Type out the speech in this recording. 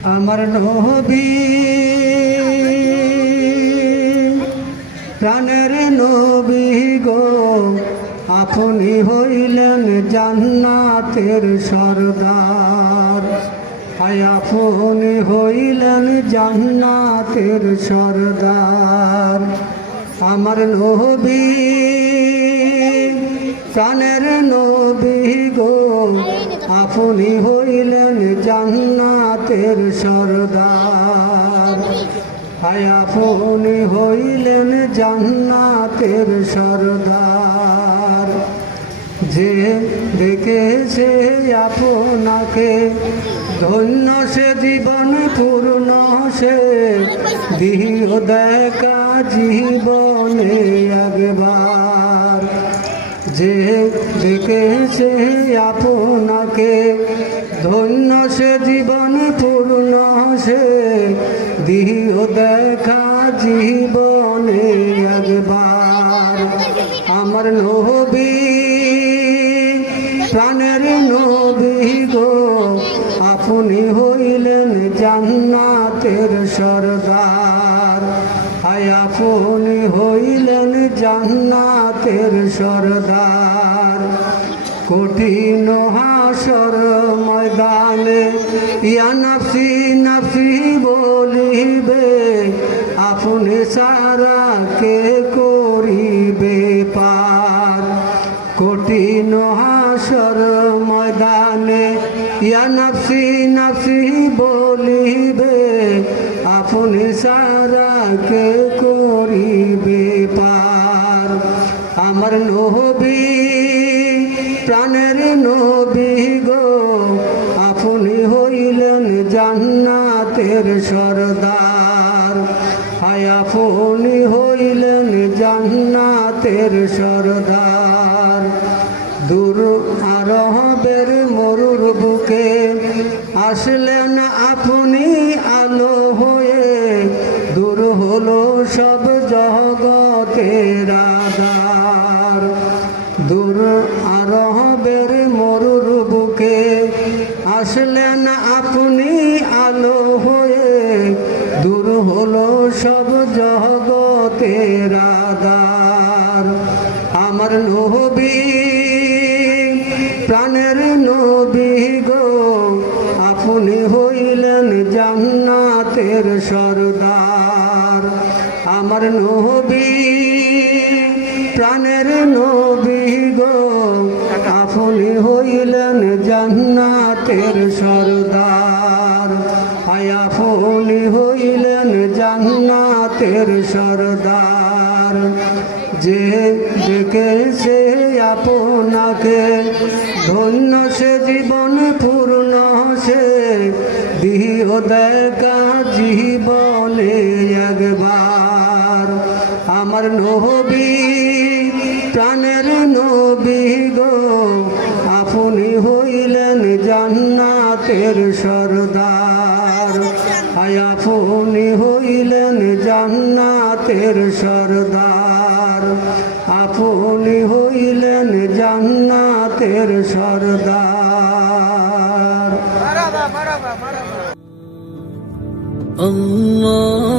আমার নবী প্রাণের নবী গো আপনি হইলেন জান্নাতের সর্দার হায় আপনি হইলেন জান্নাতের সর্দার আমার নবী প্রাণের নবী গো আপনি হইলেন জান্নাতের সর্দার। আপনি হইলেন জান্নাতের সর্দার। যে দেখেছে আপনাকে, ধন্য সে জীবন পূর্ণ সে। দিও দেখা জীবনে একবার। যে দেখেছে আপনাকে ধন্য সে জীবন পূর্ণ সে, দিও দেখা জীবনে একবার। আমার নবী, প্রাণের নবী গো, আপনি হইলেন জান্নাতের সর্দার। হায়, আপনি হইলেন জান্নাতের সর্দার। কঠিন হাসর ইয়া নফসি নফসি বলিবে, আপনি সারা কে করিবে পার? কঠিন হাসর ময়দানে ইয়া নফসি নফসি বলিবে, আপনি সারা কে করিবে পার? আমার নবী জান্নাতের সর্দার। আপনি হইলেন জান্নাতের সর্দার। দূর আরবের মরুর বুকে আসলেন আপনি আলো হয়ে। দূর হলো সব জগতের আধার। দূর আরবের মরুর বুকে আসলেন আপনি আলো হয়ে দূর হলো সব জগতের আধার। আমার নবী, প্রাণের নবী গো, আপনি হইলেন জান্নাতের সর্দার। আমার নবী, প্রাণের নবী জান্নাতের সর্দার। আয় আপনি হইলেন জান্নাতের সর্দার। যে দেখেছে আপনাকে ধন্য, সে জীবন পূর্ণ, সে দিও দেখা জীবনে একবার। আমার নবী, প্রাণের নবী গো তখনই হইলেন জান্নাতের সরদার। আয়াফনি হইলেন জান্নাতের সরদার। আপনি হইলেন জান্নাতের সরদার। Allah